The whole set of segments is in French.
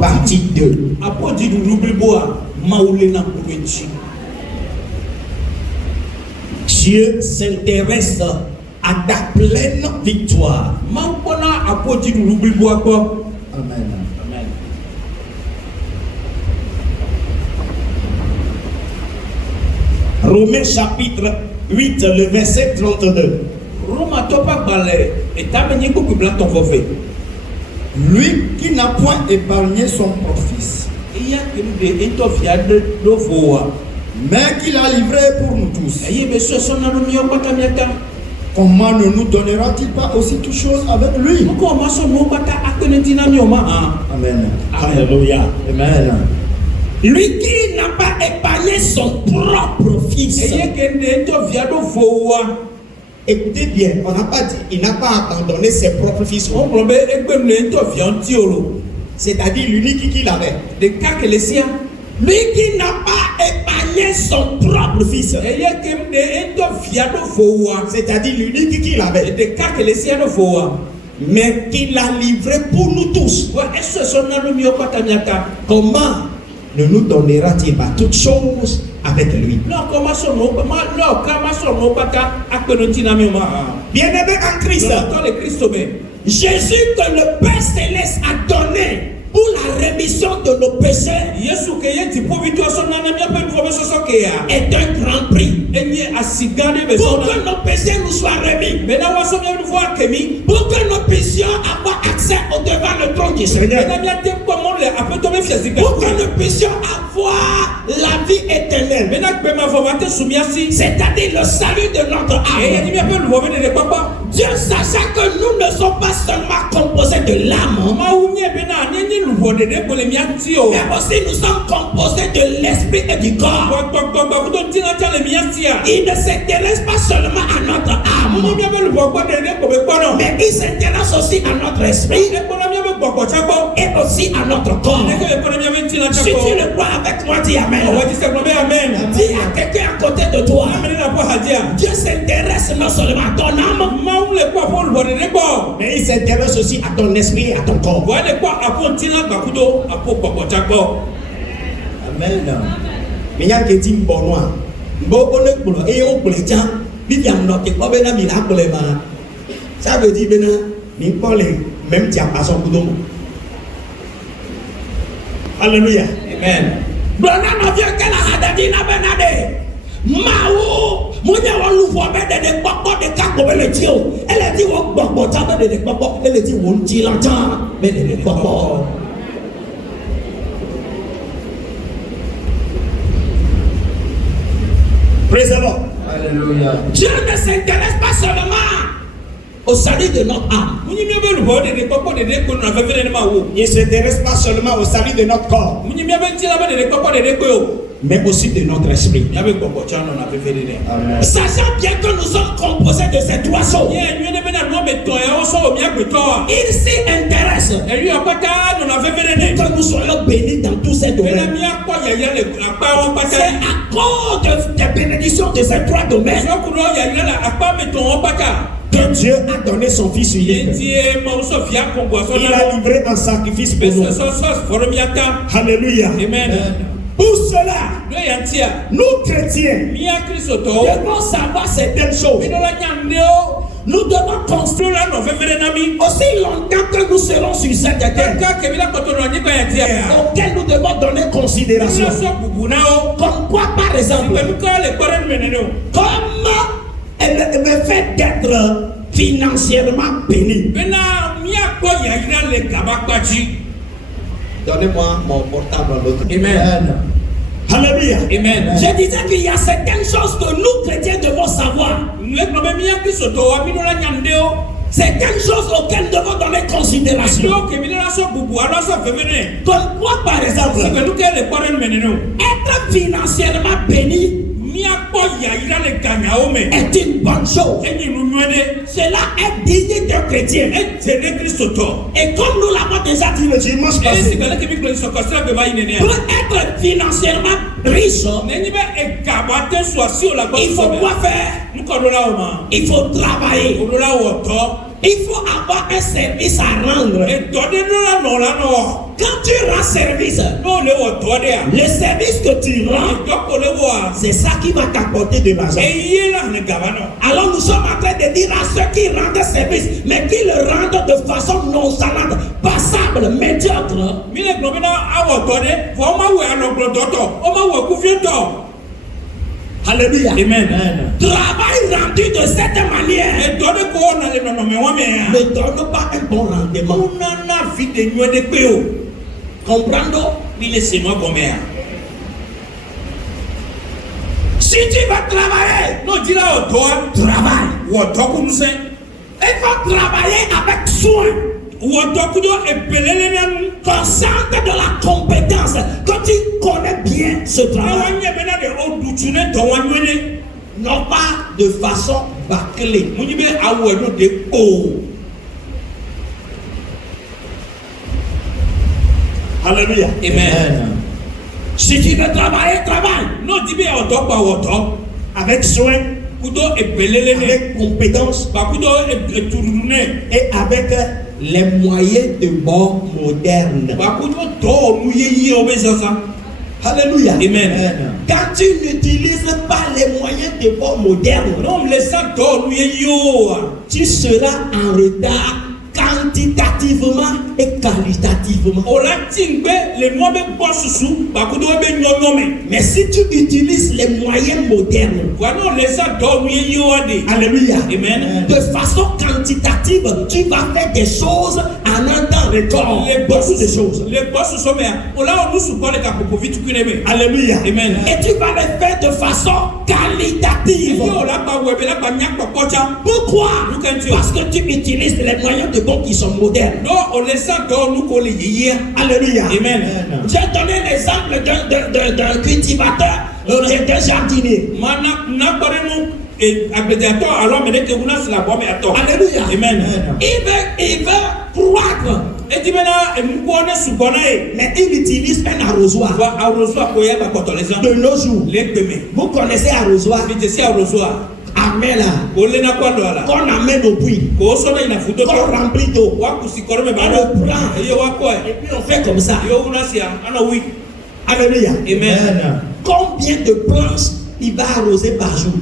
Partie 2. Dieu s'intéresse à ta pleine victoire. Amen. Romains chapitre 8, le verset 32. Lui qui n'a point épargné son propre fils, mais qui l'a livré pour nous tous, comment ne nous donnera-t-il pas aussi toutes choses avec lui? Amen. Alléluia. Amen. Lui qui n'a pas épargné son propre fils. Écoutez bien, on n'a pas dit, il n'a pas abandonné ses propres fils. C'est-à-dire l'unique qu'il avait. Lui qui n'a pas épargné son propre fils. C'est-à-dire l'unique qu'il avait. Mais qu'il l'a livré pour nous tous. Comment ne nous donnera-t-il pas toutes choses avec lui? Bien-aimé en Christ, Jésus que le Père Céleste a donné pour la rémission de nos péchés est un grand prix. Pour que nos péchés nous soient remis, pour que nous puissions avoir accès au devant le trône du Seigneur, pour que nous puissions avoir la vie éternelle, c'est-à-dire le salut de notre âme. Dieu sachant que nous ne sommes pas seulement composés de l'âme, mais aussi nous sommes composés de l'esprit et du corps. Il ne s'intéresse pas seulement à notre âme, mais il s'intéresse aussi à notre esprit et aussi à notre corps. Si tu le crois avec moi, dis Amen. Dis à quelqu'un à côté de toi, Dieu s'intéresse non seulement à ton âme, mais il s'intéresse aussi à ton esprit et à ton corps. Amen. Mais il y a que dit bon noir. Ça veut dire même diapason. Alléluia. Amen. Praise the Lord. Alléluia. Dieu ne s'intéresse pas seulement au salut de notre âme. Il ne s'intéresse pas seulement au salut de notre corps, mais aussi de notre esprit. Sachant bien que nous sommes composés de ces trois choses, il s'y intéresse que nous soyons bénis dans tous ces domaines. C'est à cause des bénédictions de ces trois domaines que Dieu a donné son Fils unique. Il a livré un sacrifice pour nous. Alléluia. Amen. Pour cela, nous chrétiens devons savoir certaines choses. Nous devons construire aussi longtemps que nous serons sur cette terre, auquel nous devons donner considération. Comme quoi, par exemple, comme le fait d'être financièrement béni. Donnez-moi mon portable à l'autre. Amen. Alléluia. Amen. Je disais qu'il y a certaines choses que nous chrétiens devons savoir. Certaines choses auxquelles nous devons donner considération. Comme quoi, par exemple, être financièrement béni est une bonne chose. Cela est digne d'un chrétien. Et comme nous l'avons déjà dit le dimanche passé, pour être financièrement riche, il faut quoi faire? Il faut travailler. Il faut avoir un service à rendre. quand tu rends service, le service que tu rends, c'est ça qui va t'apporter de l'argent. Alors nous sommes en train de dire à ceux qui rendent service, mais qui le rendent de façon nonchalante, passable, médiocre. Alléluia. Amen. Travail rendu de cette manière ne donne pas un bon rendement. Comprendre? Si tu vas travailler, travaille. Il faut travailler avec soin. Consciente de la compétence. Quand tu connais bien ce travail, non pas de façon bâclée. Alléluia. Amen. Si tu veux travailler, travaille. Avec soin, avec compétence et avec les moyens de bord modernes. Alléluia. Amen. Quand tu n'utilises pas les moyens de bord modernes, tu seras en retard quantitativement et qualitativement. Mais si tu utilises les moyens modernes, alléluia, Amen. de façon quantitative, tu vas faire des choses en un temps record. Beaucoup de choses. Alléluia. Amen. Et tu vas les faire de façon qualitative. Pourquoi? Parce que tu utilises les moyens de bord qui sont modernes. Alléluia. Amen. J'ai donné l'exemple d'un cultivateur et d'un jardinier. Alléluia. Amen. Il veut croître. Mais il utilise un arrosoir. De nos jours, vous connaissez arrosoir? Amen là. Qu'on amène au puits. Qu'on remplit d'eau. On le prend. Et puis on fait comme ça. Alléluia. Amen. Combien de planches il va arroser par jour?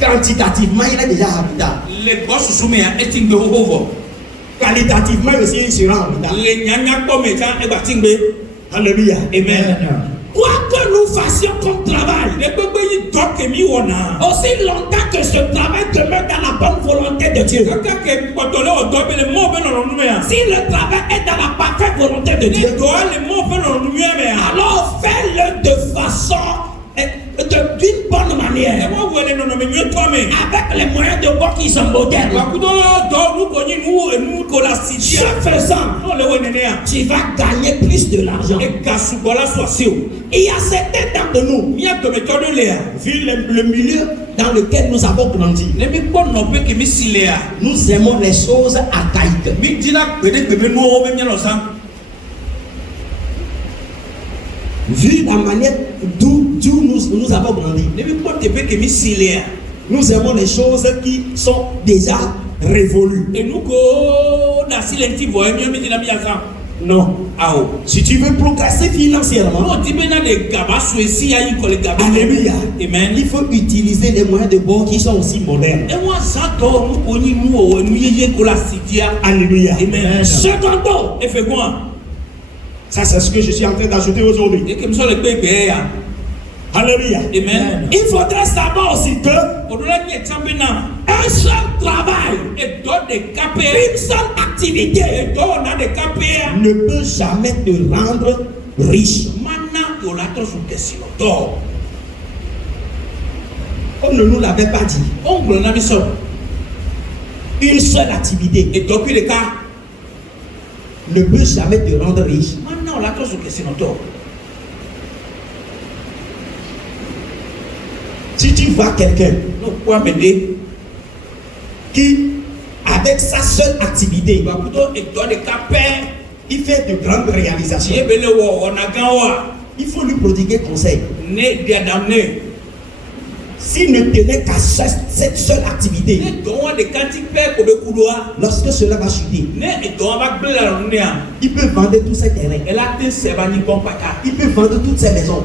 Quantitativement, il est déjà habitant. Qualitativement aussi, il sera habitant. Alléluia. Amen. Quoi que nous fassions comme travail, aussi longtemps que ce travail demeure dans la bonne volonté de Dieu, si le travail est dans la parfaite volonté de Dieu, alors fais-le de façon d'une bonne manière, avec les moyens de bord qui sont modernes. Ce faisant, tu vas gagner plus de l'argent. Il y a certains d'entre nous, vu le milieu dans lequel nous avons grandi, nous aimons les choses archaïques. Vu la manière d'où nous avons grandi, nous aimons les choses qui sont déjà révolues. Non. Si tu veux progresser financièrement, alléluia, Amen. il faut utiliser les moyens de bord qui sont aussi modernes. Alléluia. Amen. Secondo, ça c'est ce que je suis en train d'ajouter aujourd'hui. Alléluia. Amen. Il faudrait savoir aussi que un seul travail, une seule activité ne peut jamais te rendre riche. On ne nous l'avait pas dit. Une seule activité ne peut jamais te rendre riche. Si tu vois quelqu'un qui, avec sa seule activité, il fait de grandes réalisations, il faut lui prodiguer conseil. s'il ne tenait qu'à cette seule activité, lorsque cela va chuter, il peut vendre tous ses terrains, il peut vendre toutes ses maisons.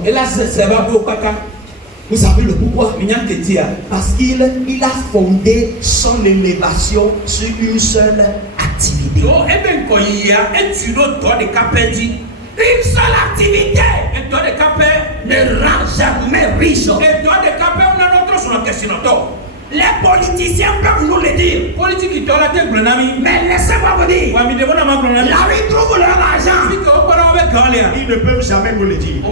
Vous savez le pourquoi? Parce qu'il a fondé son élévation sur une seule activité. Une seule activité ne rend jamais riche. Les politiciens peuvent nous le dire. Mais laissez-moi vous dire, là où ils trouvent leur argent, ils ne peuvent jamais nous le dire.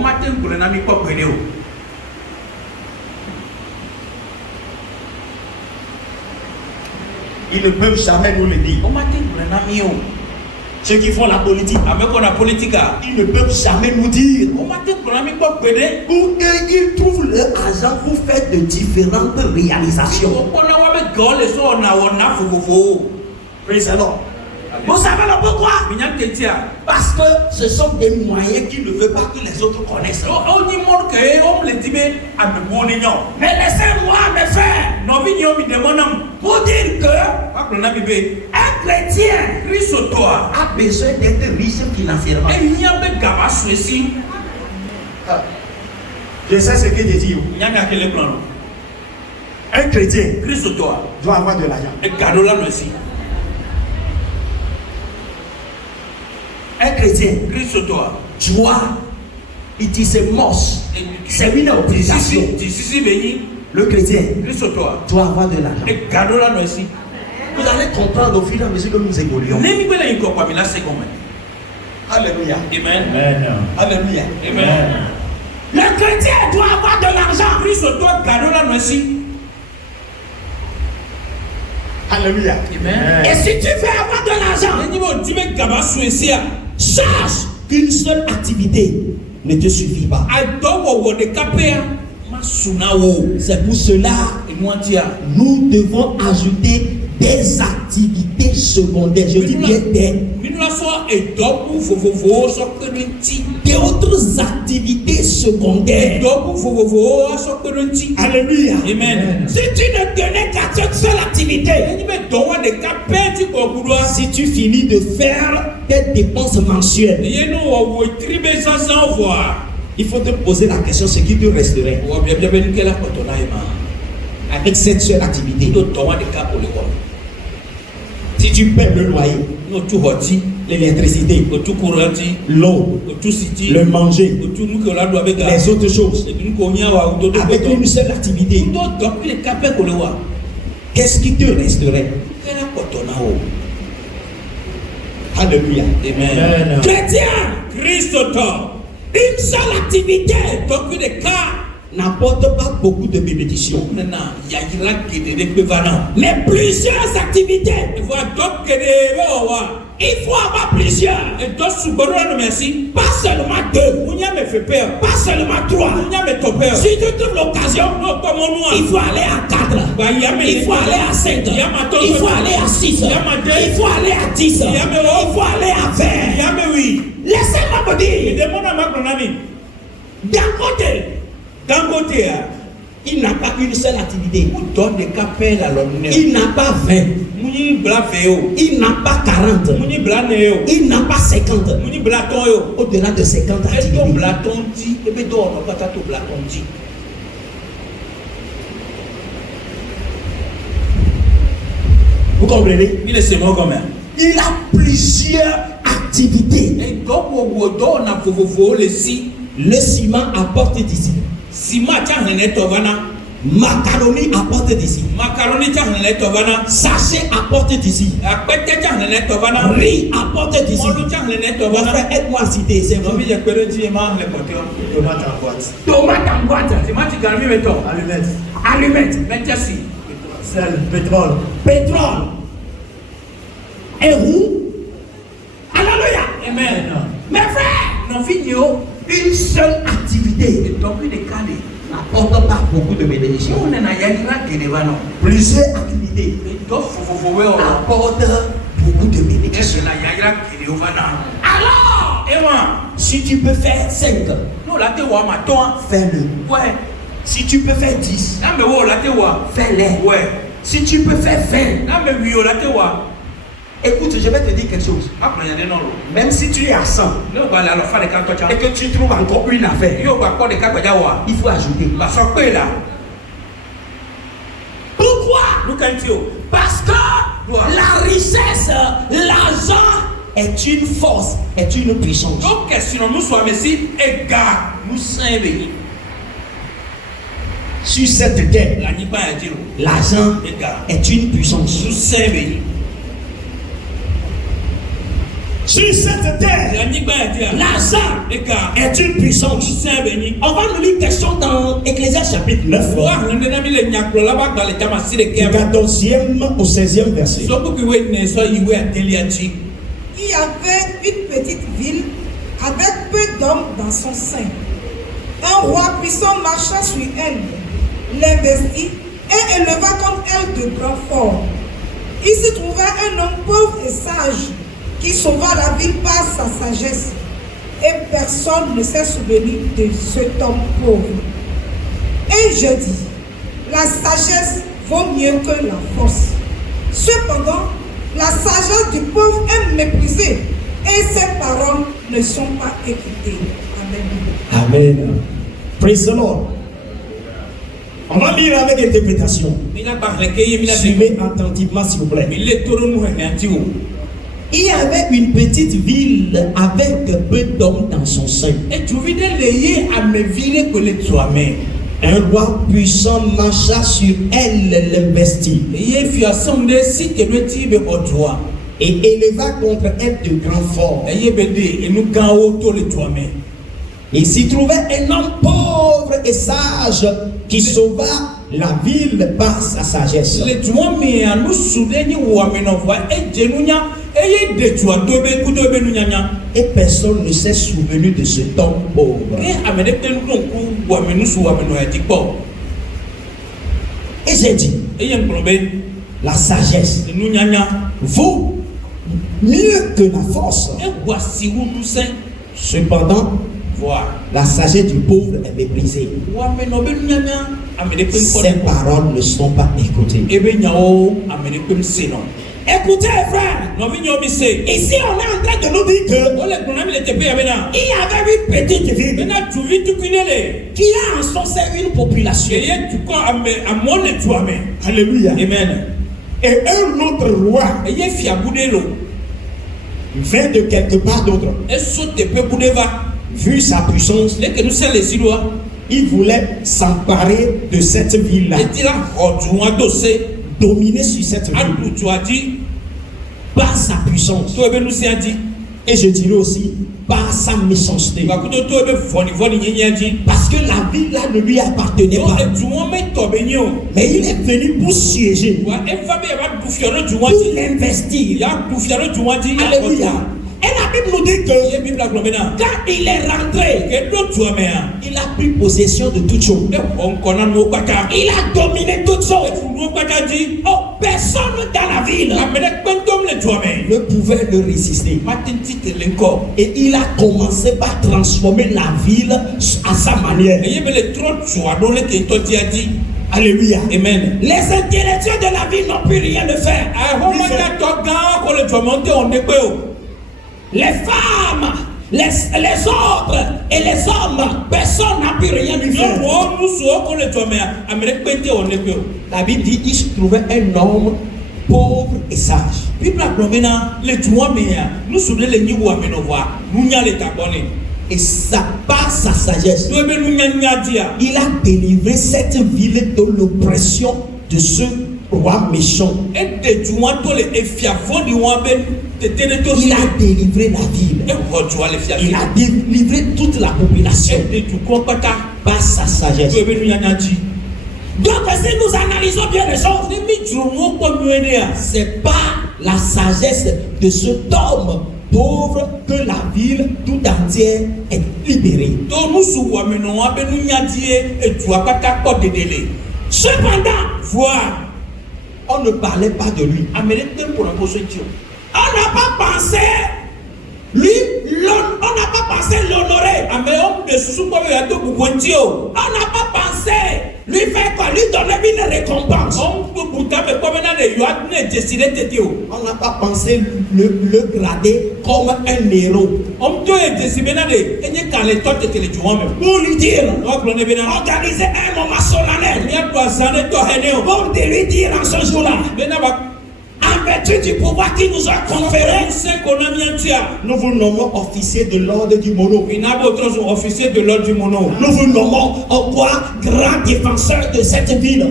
Ils ne peuvent jamais nous le dire. Ceux qui font la politique, ils ne peuvent jamais nous dire où ils trouvent leur argent pour faire de différentes réalisations. Praise the Lord. Vous savez le pourquoi? Parce que ce sont des moyens qu'ils ne veulent pas que les autres connaissent. Mais laissez-moi me faire pour dire que un chrétien a besoin d'être riche financièrement. Je sais ce que je dis. Un chrétien doit avoir de l'argent. Un chrétien doit, it is a must, c'est une obligation. Le chrétien doit avoir de l'argent. Vous allez comprendre au fur et à mesure que nous évoluons. Alléluia. Amen. Alléluia. Amen. Le chrétien doit avoir de l'argent. Alléluia. Amen. Et si tu veux avoir de l'argent, sache qu'une seule activité ne te suffit pas. C'est pour cela que nous devons ajouter des activités secondaires. Je dis bien d'autres activités secondaires. Alléluia. Amen. Si tu ne tenais qu'à cette seule activité, si tu finis de faire tes dépenses mensuelles, il faut te poser la question, ce qui te resterait avec cette seule activité. Si tu paies le loyer, l'électricité, l'eau, le manger, les autres choses, avec une seule activité, qu'est-ce qui te resterait? Alléluia. Amen. Chrétien, une seule activité n'apporte pas beaucoup de bénédictions. Mais plusieurs activités. Il faut avoir plusieurs. Pas seulement deux. Pas seulement trois. Si tu trouves l'occasion, il faut aller à 4. Il faut aller à 5. Il faut aller à 6. Il faut aller à 10. Il faut aller à 20. Laissez-moi vous dire. D'un côté, il n'a pas une seule activité. Il n'a pas 20. Il n'a pas 40. Il n'a pas 50. Au-delà de 50 activités. Vous comprenez? Il a plusieurs activités. Le ciment apporte d'ici. Macaroni apporte d'ici. Sachet apporte d'ici. Riz apporte d'ici. Mon frère, aide-moi à citer. C'est bon. Tomate en boîte. Allumette. Sel, pétrole. Et roux. Alléluia. Amen. Mes frères, une seule activité n'apporte pas beaucoup de bénédictions. Plusieurs activités apportent beaucoup de bénédictions. Alors, si tu peux faire 5, fais-le. Si tu peux faire 10, fais-les. Ouais. Si tu peux faire 20, écoute, je vais te dire quelque chose. Même si tu es à 100 et que tu trouves encore une affaire, il faut ajouter. Pourquoi? Parce que la richesse, l'argent est une force, est une puissance. Sur cette terre, l'argent est une puissance. Sur cette terre, l'argent est une puissance. On va nous lire question dans Ecclésiaste chapitre 9. Du 14e au 16e verset. Il y avait une petite ville avec peu d'hommes dans son sein. Un roi puissant marcha sur elle, l'investit et éleva contre elle de grands forts. Il s'y trouva un homme pauvre et sage qui sauva la ville par sa sagesse. Et personne ne s'est souvenu de cet homme pauvre. Et je dis, la sagesse vaut mieux que la force. Cependant, la sagesse du pauvre est méprisée et ses paroles ne sont pas écoutées. Amen. Amen. Praise the Lord. On va lire avec interprétation. Suivez attentivement s'il vous plaît. Il y avait une petite ville avec peu d'hommes dans son sein. Un roi puissant marcha sur elle, l'investit. Et éleva contre elle de grands forts. Il s'y trouvait un homme pauvre et sage qui sauva la ville par sa sagesse. Et personne ne s'est souvenu de cet homme pauvre. Et j'ai dit, la sagesse vaut mieux que la force. Cependant, la sagesse du pauvre est méprisée. Ses paroles ne sont pas écoutées. Écoutez, frère. Ici, on est en train de nous dire que il y avait une petite ville qui a en son sein une population. Alléluia. Amen. Et un autre roi vint de quelque part d'autre. Vu sa puissance, il voulait s'emparer de cette ville-là, dominer sur cette ville par sa puissance. Et je dirais aussi par sa méchanceté. Parce que la ville là ne lui appartenait pas. Mais il est venu pour siéger, pour l'investir. Alléluia. Et la Bible nous dit que quand il est rentré, il a pris possession de toutes choses. Il a dominé toutes choses. Oh, personne dans la ville ne pouvait le résister. Et il a commencé par transformer la ville à sa manière. Alléluia. Amen. Les intellectuels de la ville n'ont pu rien le faire. Les femmes, les autres et les hommes, personne n'a pu rien lui faire. La Bible dit qu'il se trouvait un homme pauvre et sage. Et ça, par sa sagesse, il a délivré cette ville de l'oppression de ce roi méchant. Il a délivré la ville. Il a délivré toute la population par sa sagesse. Donc si nous analysons bien les choses, c'est par la sagesse de cet homme pauvre que la ville tout entière est libérée. Cependant, on ne parlait pas de lui. On n'a pas pensé lui, on n'a pas pensé l'honorer. On n'a pas pensé commencer, lui faire quoi? Lui donner une récompense. On n'a pas pensé le grader comme un héros. Pour lui dire, organiser un moment solennel. Pour lui dire en ce jour-là, en vertu du pouvoir qui nous a conféré, nous vous nommons officier de l'ordre du mono. Nous vous nommons en quoi grand défenseur de cette ville.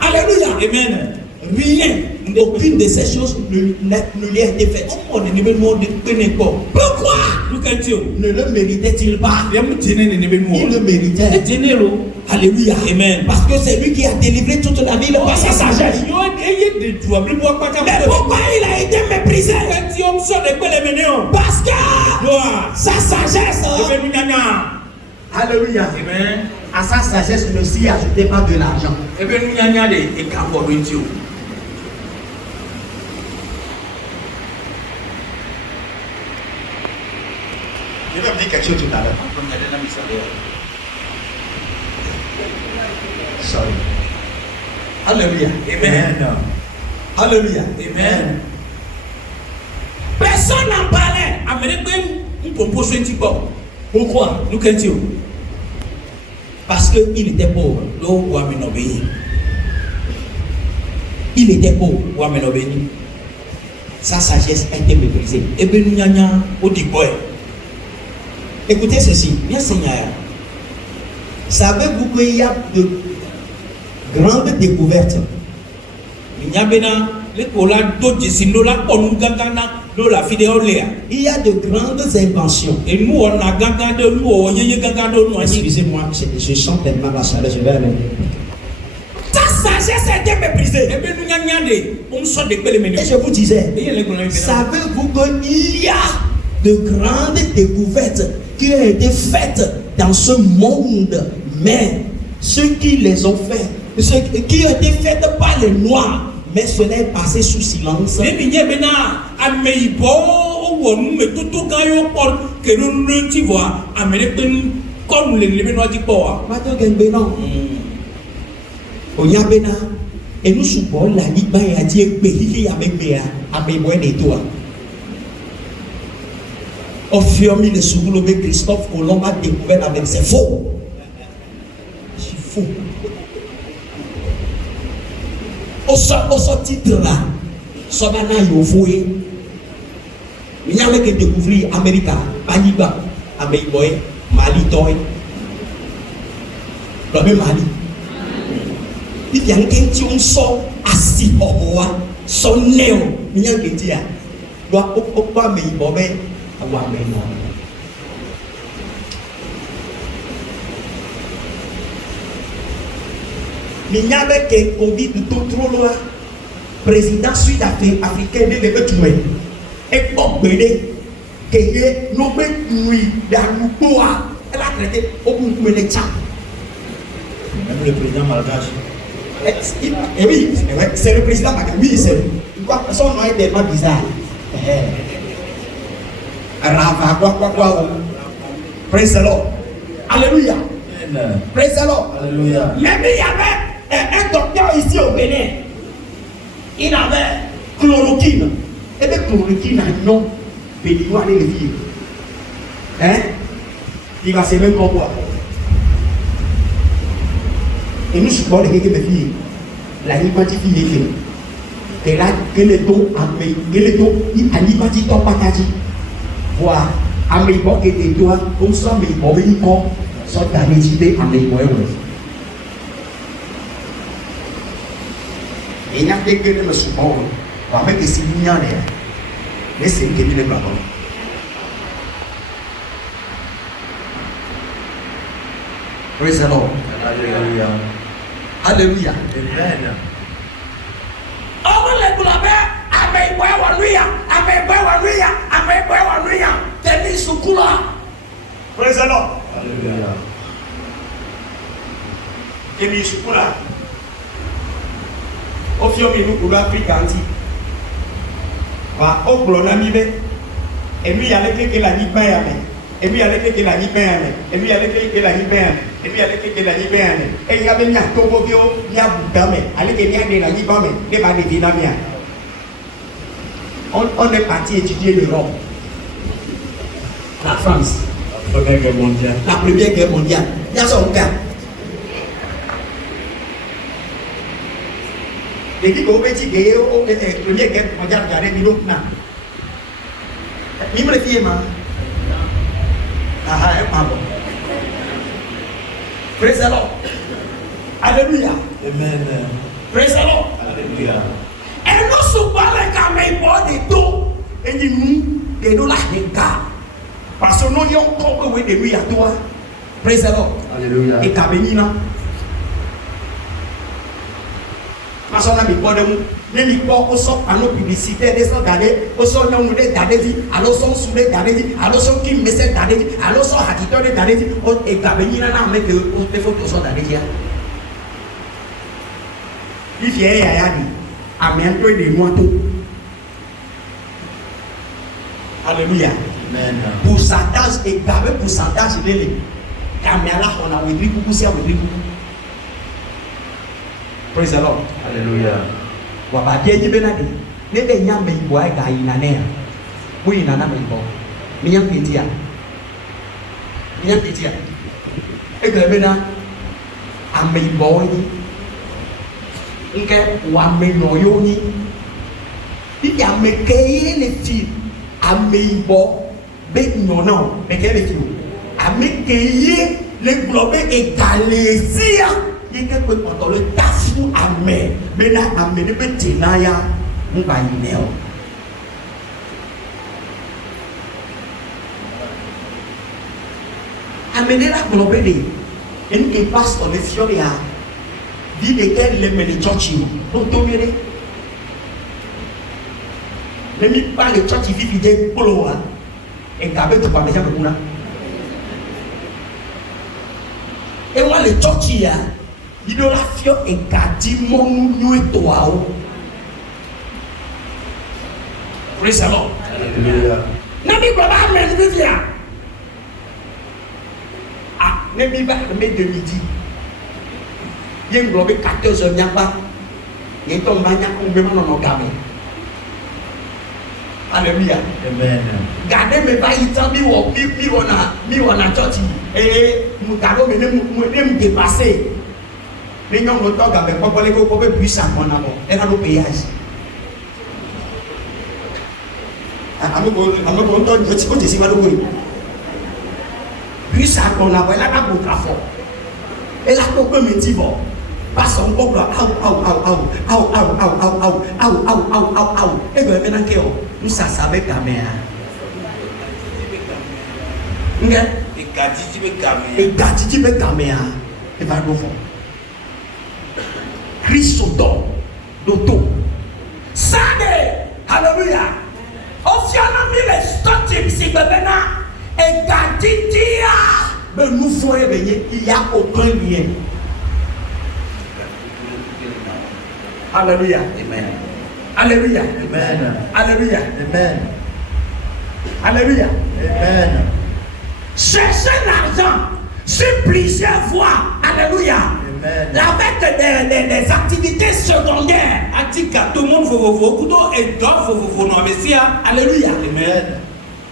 Alléluia. Amen. Rien, aucune de ces choses ne lui a été faite. Pourquoi ne le méritait-il pas? Il le méritait. Alléluia. Amen. Parce que c'est lui qui a délivré toute la ville par sa sagesse. Mais pourquoi il a été méprisé? Parce que sa sagesse. Alléluia. Amen. À sa sagesse ne s'y ajoutait pas de l'argent. Je vais vous dire quelque chose tout à l'heure. Sorry. Alléluia. Amen. Alléluia. Amen. Personne n'en parlait. Pourquoi? Parce qu'il était pauvre. Il était pauvre. Sa sagesse a été méprisée. Écoutez ceci. Bien Seigneur. Savez-vous qu'il y a de grandes découvertes? Il y a de grandes inventions. Excusez-moi, je sens tellement la chaleur, je vais aller. Ta sagesse a été méprisée. Et je vous disais, savez-vous qu'il y a de grandes découvertes qui ont été faites dans ce monde, mais ceux qui les ont fait, ceux qui ont été faites par les Noirs, mais cela est passé sous silence. Et nous suppose la Liban et a dit au fur et à mesure de ce que Christophe Colomb a découvert avec ses faux. C'est faux. Au titre là, ça va y fouiller. Il y a que découvrir Amérique, Paniba, Amérique, Mali, Toy. Le même Mali. Il y a quelqu'un son assis au roi, son néo. Il y a quelqu'un qui doit pas me y mais il y avait que Covid tout trop loin. Président sud-africain de l'État et Bob Bede que nous mettons dans nous bois. Elle a traité au bout de l'État. Même le président malgache. Et oui, c'est le président malgache. Oui, c'est son nom est tellement bizarre. Praise the Lord. Alléluia. Praise the Lord. Alléluia. Même il y avait un docteur ici au Bénin. Il avait chloroquine. Et bien chloroquine a un nom béninois de vie. Hein? Il va se mettre comme quoi. Et nous supportons les quelques filles. La liberté fille est faite. Et là, que le don a payé. Que le don, il a liberté ton patati. Voilà, Américain et des doigts, comme ça, mais bon, ils sont d'identité américaine. Et il y a des gens qui me supportent, avec des signes, mais c'est une question de parole. Praise the Lord. Alléluia. Alléluia. Amen. Oh, les globes, praise the Lord. Alléluia. Kemi Sukula. Au fur et à mesure que l'Afrique antique va au colonami et lui avec que la Liban y avait Et puis avec qui la libère, et puis avec qui la libère, et puis avec qui la libère. Et il y avait bien Tobogio, il y a Boudame, avec qui il y a de la libère, des balles de Vinamia. On est parti étudier l'Europe. La France. La Première Guerre mondiale. La Première Guerre mondiale. Il y a son cas. Et qui au petit guerre, au Première Guerre mondiale, regardez l'Europe là. Il me dit, praise the Lord. Alléluia. Amen. Praise the Lord. Alléluia. Et nous sommes pas les caméras de dos. Et nous, de nous la regard. Parce que nous y encore de lui à toi. Praise the Lord. Alléluia. Et Kabénina. Parce qu'on a mis quoi de nous. Les micros au son à nos publicités, des gens gardés, au son non nous des gardés, alors son sous des gardés, alors son qui me s'est gardé, alors son habitant des gardés, et Kabénina n'a même que des photos sont gardés. Il vient à Yadi, à bientôt des moutons. Alléluia. Amen. Pourcentage et gavé pourcentage il est caméra on a oublié beaucoup c'est oublié beaucoup. Praise the Lord. Alléluia. Waba dia ni benade. Ne de nya me boy ga ina ne ya. Wo ina na me bo. Me nya petia. Me nya petia. E ga bena ame bo ni. Nke wa me no yo ni. Bi ya me ke le fi ame bo. Be no no, be ke be ki. Ame ke ye le globe e galesia. Yeke pe poto le tafu ame. Bena ame ne be tinaya mba yineo. Ame ne la globe de. En ke pastor le fioria. Di de ke le me le churchi. O to mere. Le mi pa le churchi vivi de polo. Et qu'avec tout parmi les gens et moi les churchiers idolation et gadi mon nous toi praise the Lord. Alléluia. Nabi baba amen vivia ah nabi ba me de midi yen globe 14h nyapa yen to manya ko be ma no gabe. Alléluia. Amen. Gardez mes pas y temps mi wana church et mu garo me ne dépasser. Les gens ont tant gabe pas les ko be puissant mon amour. Et là le péage. Amo ko to je ko je si ma lo ko. Puissant mon amour là pas pour fort. Et là ko me dit bon. Passe encore là, et bien maintenant que nous ça savait quand même. Et gâti tu peux quand même. Et va nous voir. Christ d'auto. Sade, alléluia. Officiellement les statues si maintenant et gâti dia. Mais nous voyons bien il y a aucun lien. Alléluia. Amen. Alléluia. Amen. Alléluia. Amen. Alléluia. Amen. Cherchez l'argent sur plusieurs voies. Alléluia. Amen. Avec des activités secondaires. Atika, tout le monde faut couteau et doit faut investir. Alléluia. Amen.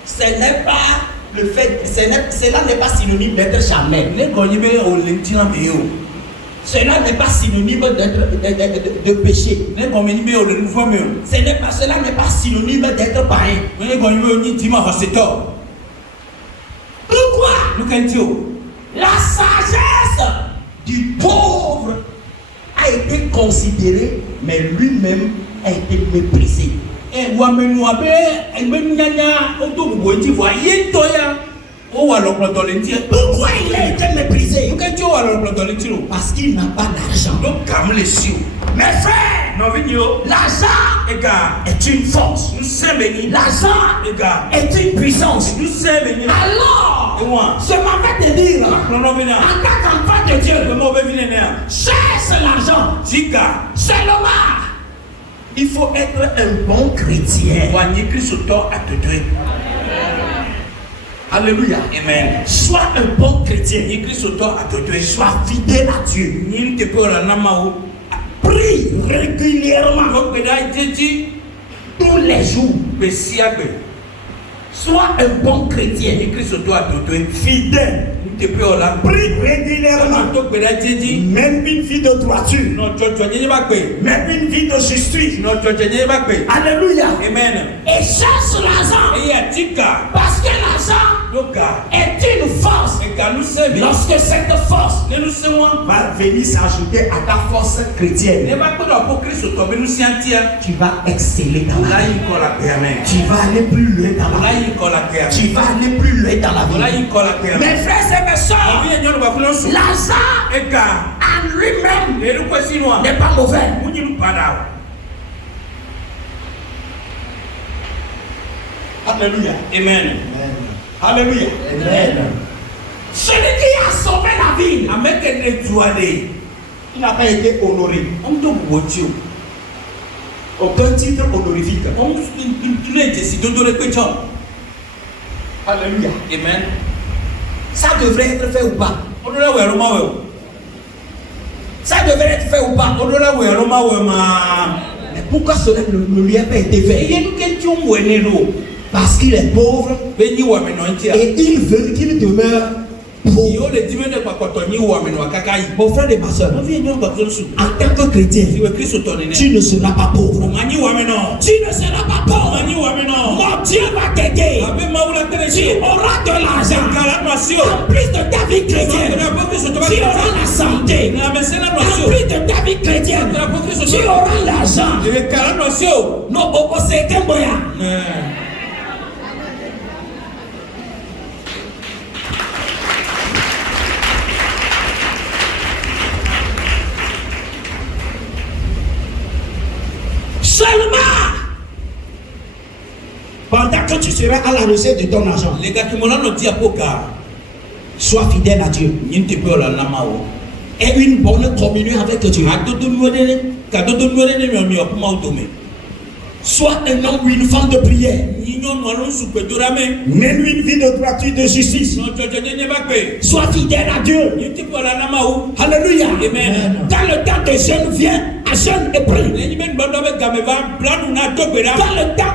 Ce n'est pas le fait, cela n'est pas synonyme d'être charnel. Les gagner au lentina bio. Cela n'est pas synonyme de péché. Les gagner au nouveau mieux. Cela n'est pas synonyme d'être païen. Les gagner au ni dima vaseto. Pourquoi? Nous qu'entio. La sagesse du pauvre a été considérée, mais lui-même a été méprisé. Et wamenouabe, et menyanya, on doit vous voir yentoya. Pourquoi il a été méprisé? Parce qu'il n'a pas d'argent. Mes frères, l'argent est une force. L'argent est une puissance. Alors, ce matin te dire, en tant qu'enfant de Dieu, cherche l'argent. Seulement, il faut être un bon chrétien. Alléluia. Amen. Sois un bon chrétien. Sois fidèle à Dieu. Prie régulièrement. Tous les jours. Sois un bon chrétien. Fidèle. Prie régulièrement. Même une vie de droiture. Même une vie de justice. Alléluia. Amen. Et cherche l'argent. Parce que l'argent est une force. Lorsque cette force va venir s'ajouter à ta force chrétienne, tu vas exceller dans la vie. Tu vas aller plus loin dans la vie. Tu vas aller plus loin dans la vie. Mes frères et mes soeurs, l'argent en lui-même n'est pas mauvais. Alléluia. Amen. Alléluia. Amen. Celui qui a sauvé la vie, il n'a pas été honoré. Aucun titre honorifique. Alléluia. Amen. Ça devrait être fait ou pas? Ça devrait être fait ou pas? Mais pourquoi cela ne lui a pas été fait? Parce qu'il est pauvre et il veut qu'il demeure pauvre. Mon frère et ma soeur, en tant que chrétien, tu ne seras pas pauvre. Tu ne seras pas pauvre. Mon Dieu va t'aider. Tu auras de l'argent. En plus de ta vie chrétienne, tu auras la santé. En plus de ta vie chrétienne, tu auras l'argent. Non, c'est qu'un moyen. Seulement pendant que tu seras à la recette de ton argent, sois fidèle à Dieu et une bonne communion avec Dieu. Sois un homme ou une femme de prière. Mène une vie de droiture, de justice. Sois fidèle à Dieu. Alléluia. Amen. Dans le temps de jeûne, viens à jeûne et prie. Dans le temps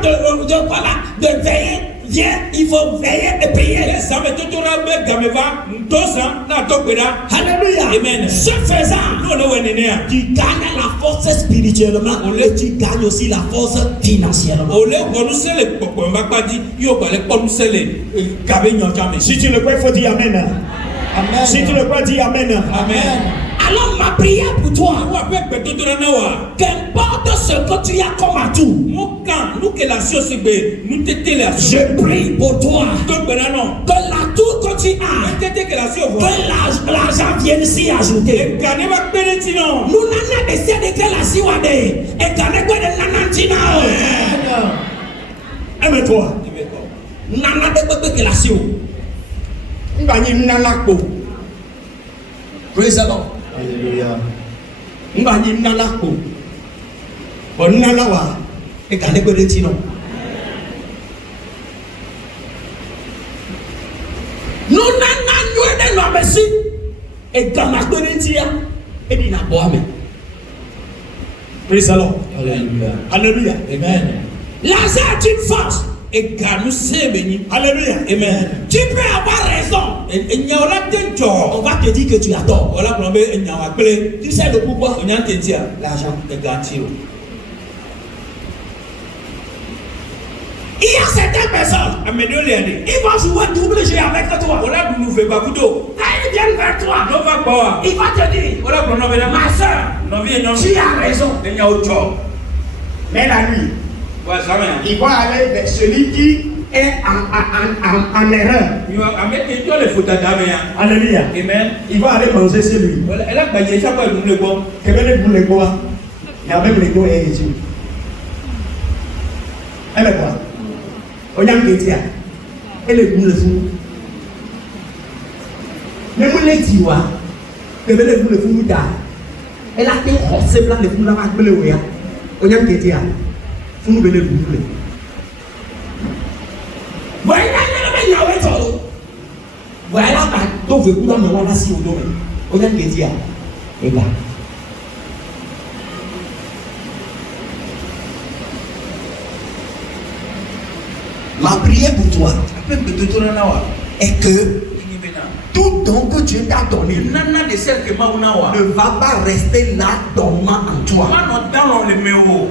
de veiller, viens, il faut veiller et prier. Alléluia. Amen. Ce faisant, tu gagnes la force spirituellement et tu gagnes aussi la force financièrement. Si tu le crois, il faut dire Amen. Amen. Si tu le crois, dis Amen. Amen. Alors ma prière pour toi, qu'importe ce que tu as comme atout, je prie pour toi que l'atout que tu as, que l'argent vienne s'y ajouter. Nous n'avons décidé de la siwade et aime-toi. Nana de que la siwo. Praise the Lord. Alléluia. Mbani nana ko. Bon nana wa e ka ne ko de tino. No nana nyo de no besi e ka ma ko de tia e di na bo ame. Praise the Lord. Alléluia. Hallelujah. Amen. L'argent est une force. Alléluia. Amen. Tu peux avoir raison. On va te dire que tu as tort. Tu sais le pourquoi? L'argent. Il y a certaines personnes, ils vont jouer double jeu avec toi. Quand ils viennent vers toi, il va te dire, ma soeur, tu as raison. Mais la nuit, il va aller vers celui qui est en erreur. Alléluia. Amen. Il va aller manger chez lui. Il y a même les goûts et les yeux. Elle est quoi? On y a un métier. Elle est boule fou. Mais vous les dites, que vous les boule fou, elle a été forcée blanc les fous là-bas. On y a un métier. Vous nous venez vous. Voyez, il y a un Voilà, donc vous pouvez me voir là si au domaine. On a dit dire, et là. Ma prière pour toi est que tout don que Dieu t'a donné ne va pas rester là dormant en toi.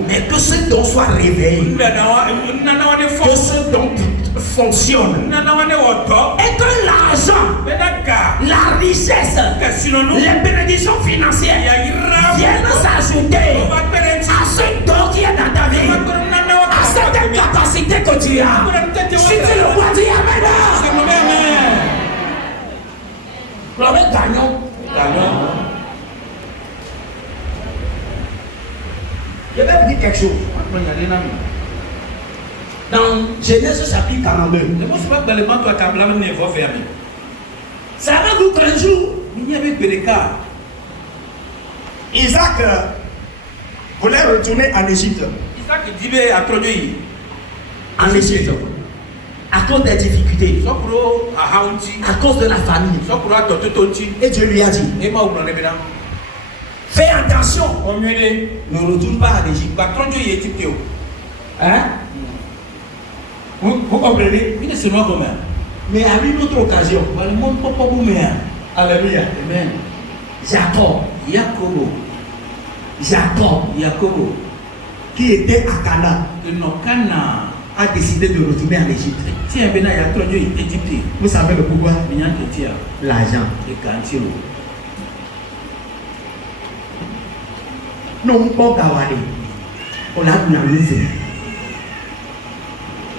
Mais que ce don soit réveillé. Que ce don fonctionne. Et que l'argent, la richesse, les bénédictions financières viennent s'ajouter à ce don qui est dans ta vie. À cette capacité que tu as. Si tu le vois, dis Amen. Gagnons. Je vais vous dire quelque chose. Dans Genèse chapitre 42, ça va vous 30 jours. Isaac voulait retourner en Égypte. En Égypte. À cause des difficultés, à cause de la famille. Et Dieu lui a dit, fais attention, ne retourne pas à l'Égypte. Hein? Vous comprenez? Mais à une autre occasion, alléluia. Amen. Jacob, qui était à Canaan, a décidé de retourner en Égypte. Vous savez le pourquoi? L'argent. Non, pas Gawale. On a dit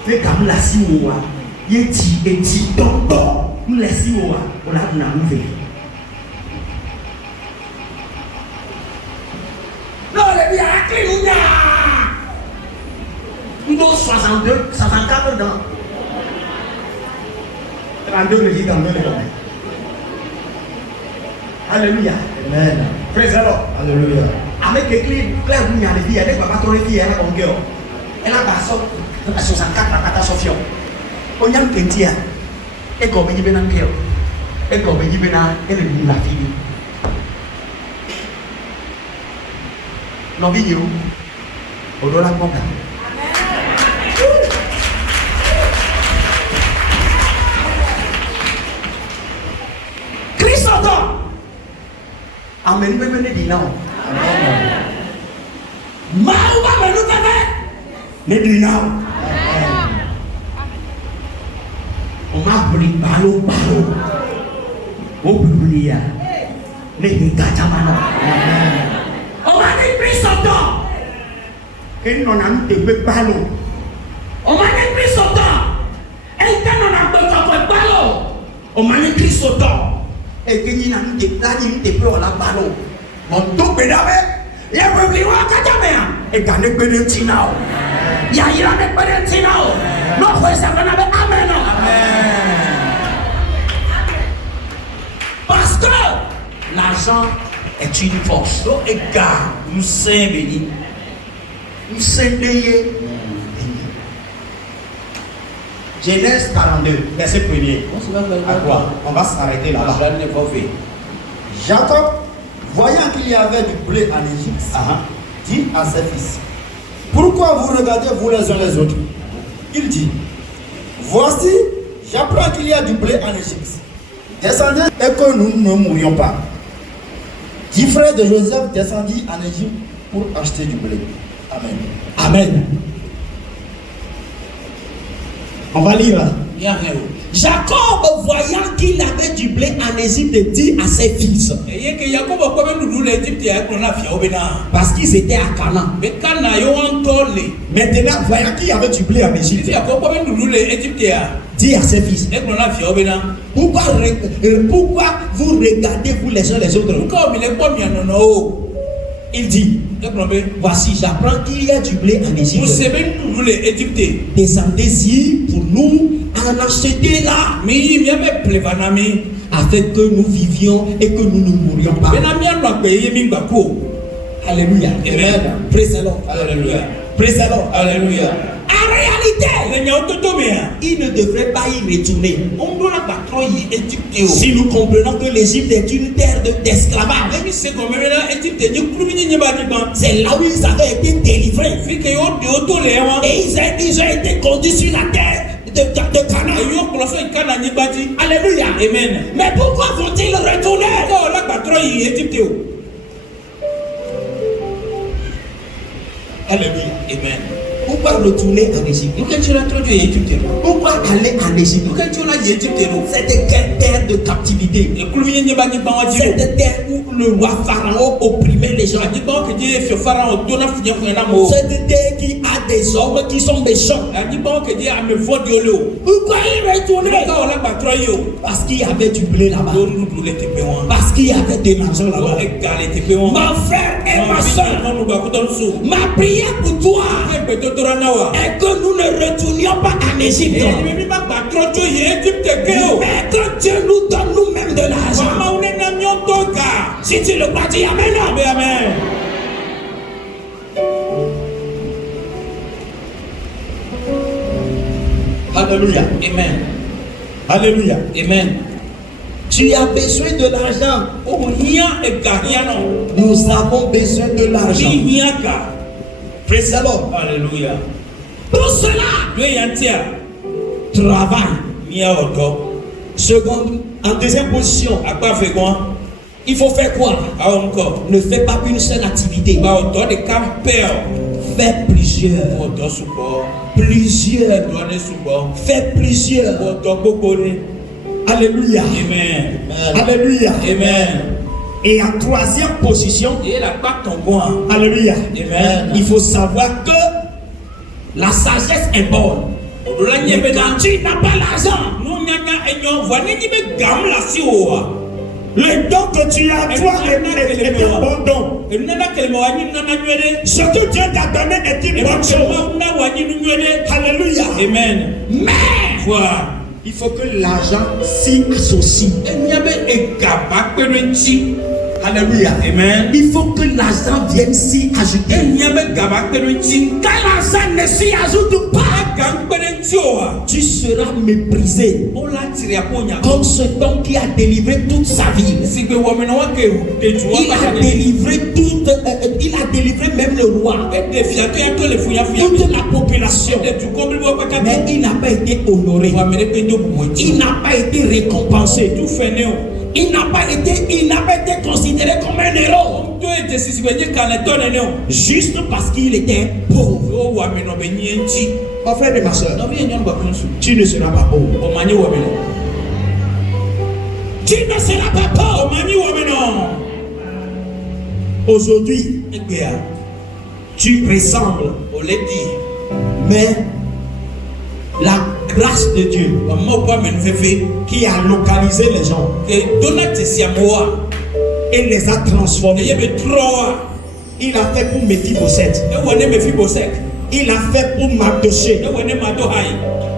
mais comme la siwa, yeti, tonton, nous la siwa, on a dit non, les biens, nous avons 62, 64 ans. 32 le dit dans le monde. Alléluia. Amen. Praise the Lord. Alléluia. Avec les clés, clair, vous y avez dit, elle va pas trop les filles, elle a un cœur. Elle a passé à 64, la catastrophe. On y a un petit, et comme il y a un cœur, et comme il y a elle est la fille. Non, vidéo, on doit la comprendre. Christ entend. Amen. Amen. On m'a pris balo. On publie. Les gâtamano. On m'a dit Christ entend. Et non, on ne peut pas l'eau. On m'a dit Christ entend. Et on a besoin de balo. On m'a dit Christ entend. Et que nous avons des plans, nous avons la ballon. On tout pédale. Il y a un problème à Katamea. Et quand nous avons un tinao. Il y a un tinao. Non, ça va n'avoir Amen. Parce que l'argent est une force. Donc, égard, nous sommes bénis. Nous sommes payés. Genèse 42, verset 1er. À quoi? On va s'arrêter là-bas. Jacob, voyant qu'il y avait du blé en Égypte, dit à ses fils, pourquoi vous regardez vous les uns les autres? Il dit, voici, j'apprends qu'il y a du blé en Égypte. Descendez et que nous ne mourions pas. 10 frères de Joseph descendit en Égypte pour acheter du blé. Amen. Amen. On va lire. Jacob, voyant qu'il avait du blé en Égypte, dit à ses fils. Parce qu'ils étaient à Canaan. Maintenant, voyant qu'il y avait du blé en Égypte, dit à ses fils. Pourquoi vous regardez vous les uns les autres? Il dit, voici, j'apprends qu'il y a du blé en Égypte. Descendez-y pour nous en acheter là. Afin que nous vivions et que nous ne mourions pas. Alléluia. Amen. Praise the Lord. Alléluia. Praise the Lord. Alléluia. En réalité, il ne devrait pas y retourner. Si nous comprenons que l'Égypte est une terre d'esclavage, c'est là où ils avaient été délivrés. Et ils ont été conduits sur la terre de Canaan. Alléluia. Amen. Mais pourquoi vont-ils retourner? Alléluia. Amen. Pourquoi retourner en Égypte? Pourquoi aller en Égypte? C'était quelle terre de captivité? C'était terre où le roi Pharaon opprimait les gens. Cette terre qui a des hommes qui sont méchants. Pourquoi ils retournaient? Parce qu'il y avait du blé là-bas. Parce qu'il y avait de l'argent là-bas. Mon frère et ma soeur, ma prière pour toi est que nous ne retournions pas en Égypte. Mais que Dieu nous donne nous-mêmes de l'argent. Si tu le crois, dis Amen. Amen. Alléluia. Amen. Alléluia. Amen. Tu as besoin de l'argent. Nous avons besoin de l'argent. Praise the Lord. Alléluia. Pour cela, travail. Seconde, en deuxième position, il faut faire quoi? Ne fais pas une seule activité. Fais plusieurs. Fais plusieurs. Alléluia. Amen. Alléluia. Amen. Et en troisième position, alléluia. Amen. Il faut savoir que la sagesse est bonne. Mais quand tu n'as pas l'argent, le don que tu as, toi, est un bon don. Ce que Dieu t'a donné est une bonne chose. Alléluia. Amen. Mais il faut que l'argent s'y associe. Alléluia. Amen. Il faut que l'argent vienne s'y ajouter. Quand l'argent ne s'y ajoute pas, tu seras méprisé. Comme ce don qui a délivré toute sa vie. Il a délivré même le roi. Toute la population. Mais il n'a pas été honoré. Il n'a pas été récompensé. Il n'a pas été considéré comme un héros. Juste parce qu'il était pauvre. Mon frère et ma soeur, tu ne seras pas pauvre. Tu ne seras pas pauvre. Aujourd'hui, tu ressembles. Mais la grâce de Dieu qui a localisé les gens et les a transformés. Il a fait pour Mephibosheth. Il a fait pour Mardoché.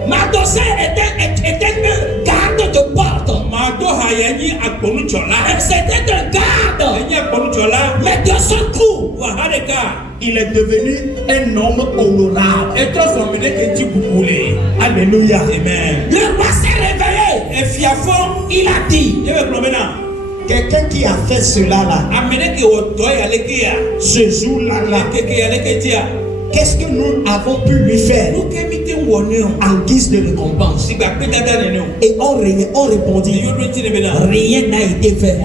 Mardoché était un garde de porte. C'était un garde. Mais de ce coup, il est devenu un homme honorable. Alléluia. Amen. Le roi s'est réveillé. Il a dit, quelqu'un qui a fait cela là, ce jour-là, qu'est-ce que nous avons pu lui faire en guise de récompense? Et on répondit, rien n'a été fait.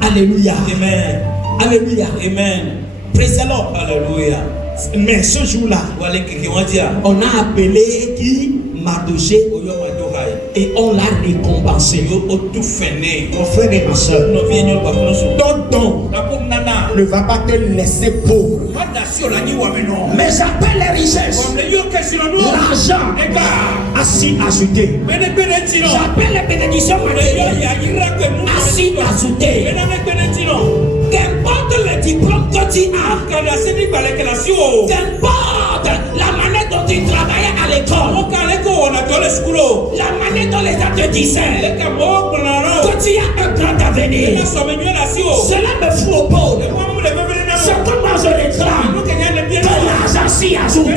Alléluia. Amen. Alléluia. Amen. Praise the Lord. Alléluia. Mais ce jour-là, on a appelé qui? Mardoché. Et on l'a récompensé. Mon frère et ma soeur, ton don ne va pas te laisser pauvre. Mais j'appelle les richesses, l'argent assis ajouté. J'appelle les bénédictions assis ajouté. Qu'importe le diplôme que tu as, qu'importe la manière dont tu travaillais à l'école, la manière dont les gens te disaient que tu as un grand avenir, cela me fout au pauvre. Ce que moi je réclame, que l'argent s'y ajoute, que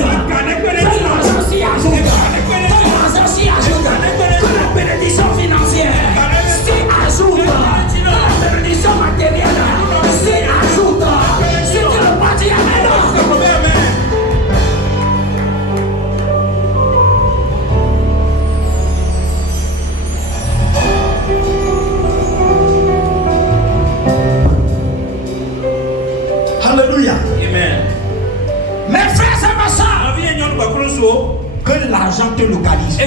que l'argent te localise.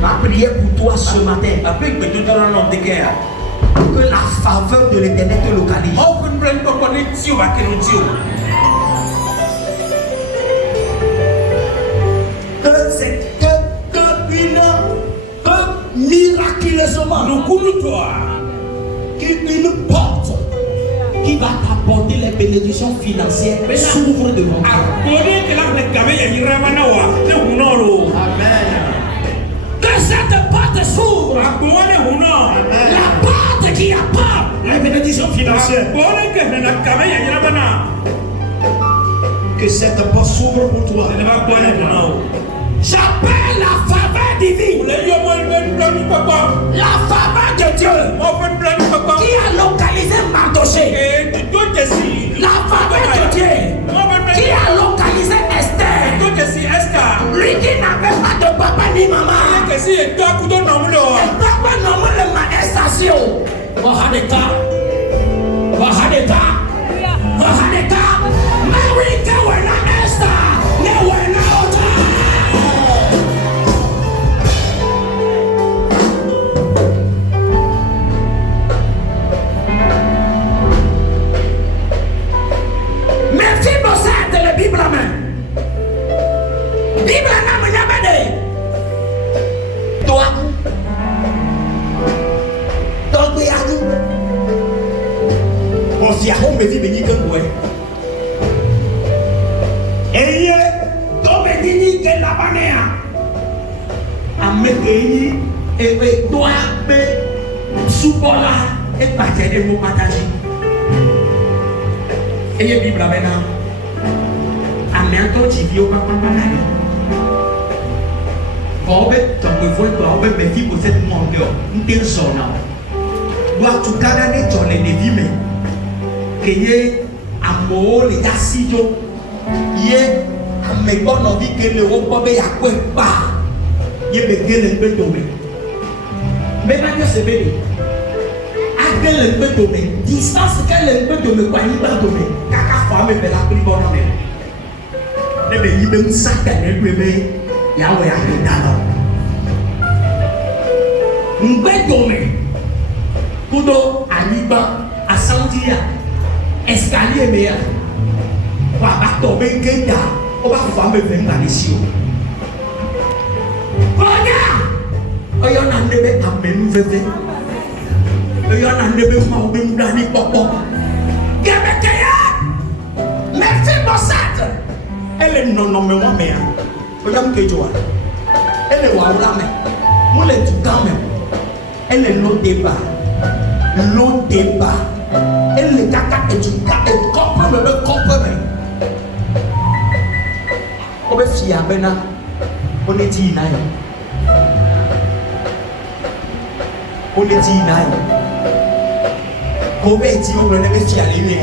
Ma prière pour toi ce matin, que la faveur de l'Éternel te localise. Que miraculeusement, qu'une porte qui va t'apporter les bénédictions financières s'ouvre devant toi. Amen. Que cette porte s'ouvre. La porte qui apporte les bénédictions financières. Que cette porte s'ouvre pour toi. J'appelle la faveur divine. La faveur de Dieu qui a localisé Mardoché. La faveur de Dieu qui a localisé Esther. Lui qui n'avait pas de papa ni maman. Et papa nommé le maestration. Wahadeka. Mary Kawena Esther. Newena Ota. Bible à main. Bible à main, toi, on s'y a me dit béni que nous. Et toi, me dit que la banane a me dit et toi, me soubola et partir de mon partage. Et Bible à main. Amen. Tu vis au papa malade. Quand tu veux me vivre pour cette monde, nous te sonnons. Dois tu garder ton ennemi mais que y amour les assido y me bonne envie que le roi be à quoi pas y me gueule le tomber. Mais pas que c'est béni. À quel peut tomber distance quel peut tomber quoi il va tomber caca femme me la plus bonne même. Ne be yibe nsaka na egwebe ya we ahidalo ngwedome kudo aliba asantia escalier meya wa bato bengenda oba fa me venga lisio oya oyo na nebe amenu veve oyo na nebe ma obe ndani popo gebekeya merci Mossad. Elle est non moi mais regarde que toi elle est waoula mais moi les tout quand même elle est non débat elle est caca et tu caca et comprends on va fier à Bena on est dit on va dire on va fier à lui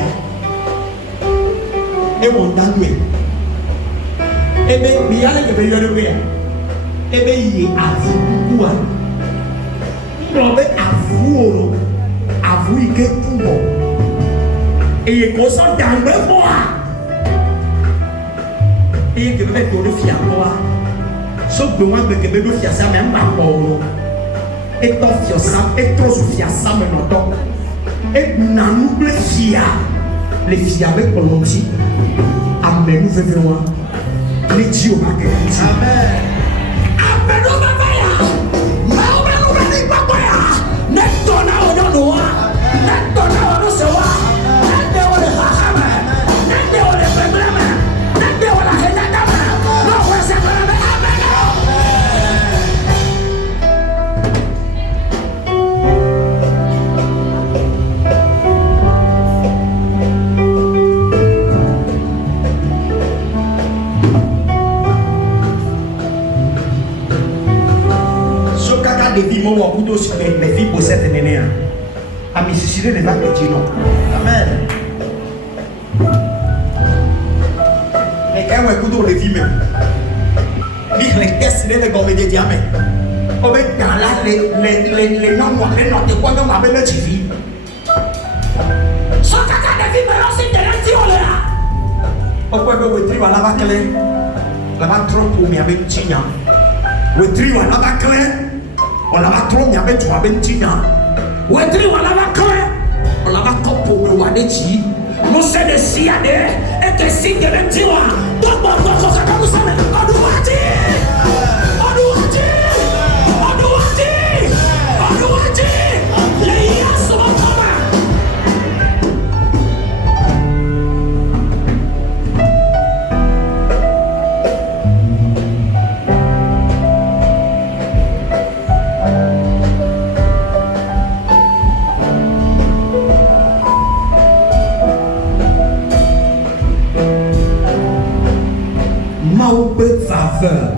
et on t'a doué. Ebe biyale ke be yoro be ebe yi avu kuwa no be avu ike kubo eye ko so dangbe fo a eye ke be to le fia ko a so gbe wa be ke be do fia sa me mba ko e to fia sa e to so fia sa me no to e na nu ble fia le fia be ko lo si amen veve wa. Amen. mes filles pour cette année. À mes suicides, les vagues de non. Amen. Et quand on écoute les filles, les tests, les gommes de diamants. On met dans là les noms noirs, les noms de quoi on appelle le TV. Pourquoi vous wetri wa lava clé? Lava trop pour mi avec tinya. Wetri wa lava clé. On lava trop mi avec toi avec tinya. Wetri wa lava clé. On lava trop pour mi wa de ti. Nous c'est de siade et que si de l'entiwa. Donc bon bon ça comme ça on doit dire. Faveur.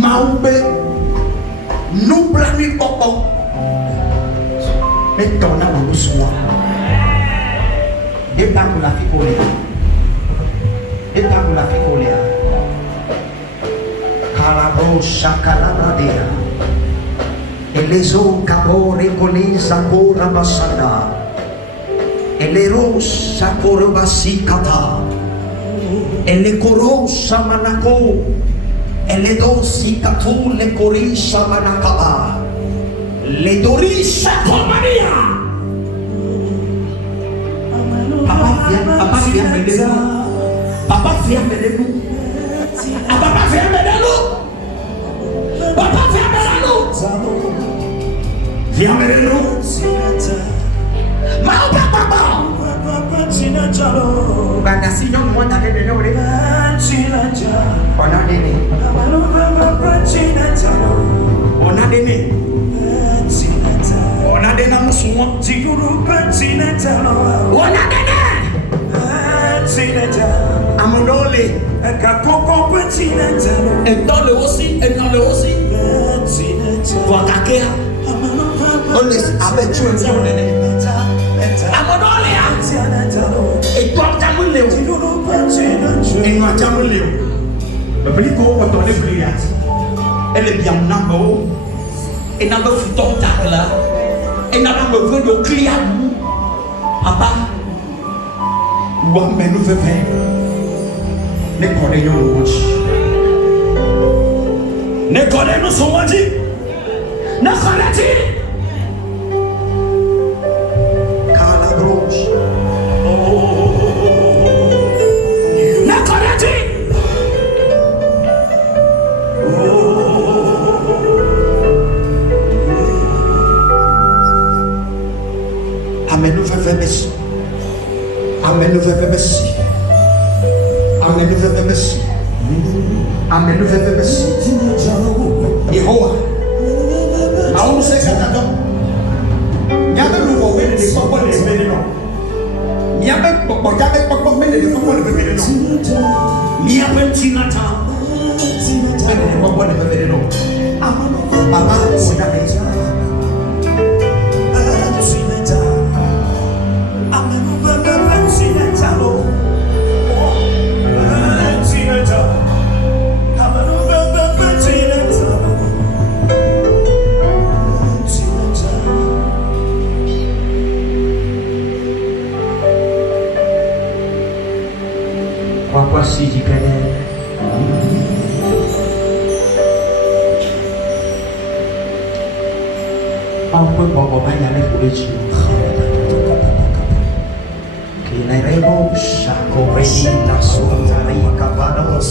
Maoube, nous blâmons papa. Mais ton âme nous soit. Et pas pour la fille. Et pas pour la fille. Calabro chakalabadea. Et les eaux cabore colisa cora basada. Et les roses sakorobasi-kata. Et les koros samanako. Et les dosi katou les koris samanakaba. Les doris sakomania. Papa vient m'aider nous. Papa vient m'aider nous. Papa vient m'aider nous. Papa vient m'aider nous. Viens m'aider nous. Bandasi yang mau nade dene ore. Ona dene. Ona dene. Ona dene musumo. Ona dene. Amodole. Et dans le aussi, et dans le aussi. Wakakea. On les avait tué un dene. Et toi, tu as mon léo. Et nous avons mon léo. Le brico, quand on est brillant, elle est bien nabo. Et n'a pas foutu ton tac là. Et n'a pas besoin de client. Papa, ou à mes nouveaux pères. Ne connaissons pas. Ne connaissons pas. Ne connaissons pas. Amen, nous faisons merci. Amen, nous faisons merci. Amen, nous faisons merci. Amen, nous faisons merci. Yehowa, aon se katado. Nyame lu wo we de popo le bele no. Nyame popo jabe popo me de popo le bele no. Nyame tinata. Bele popo le bele no. Baba, c'est la maison. Voici du canal. On peut pas y aller pour les jours. Qu'il est révolu, chaque oreille sur la cabanos.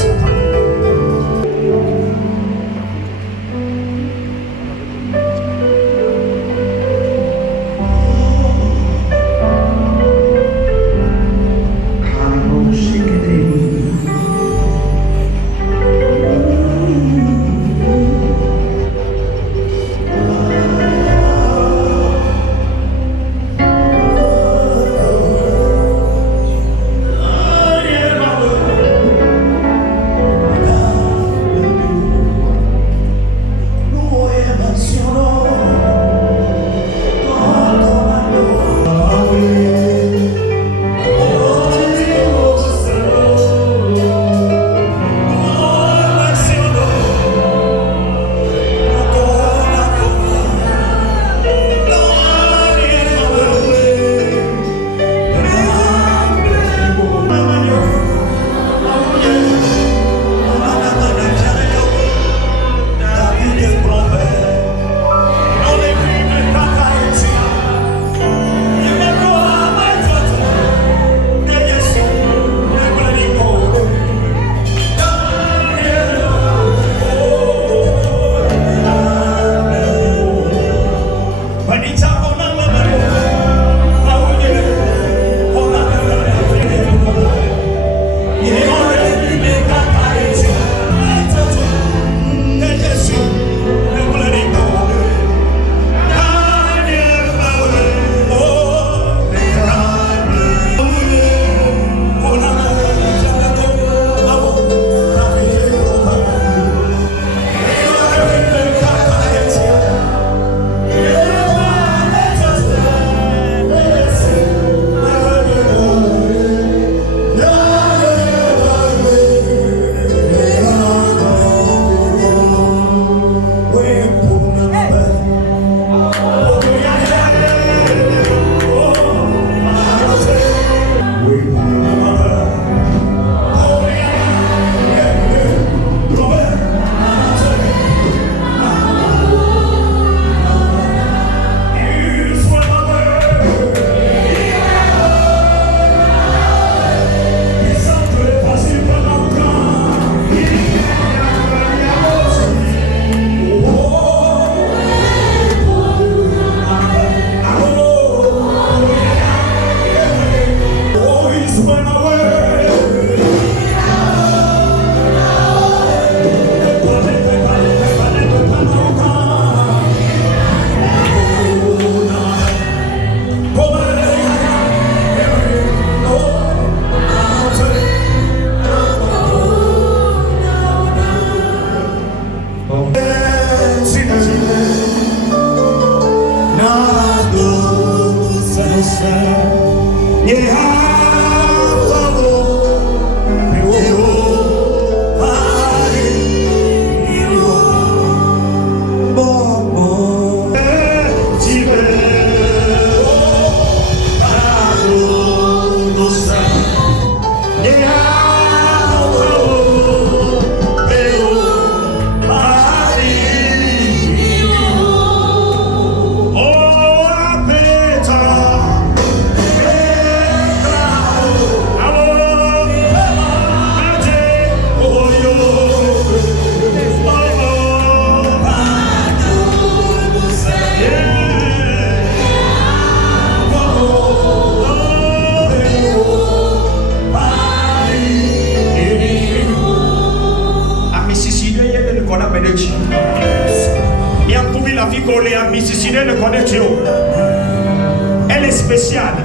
Elle est spéciale.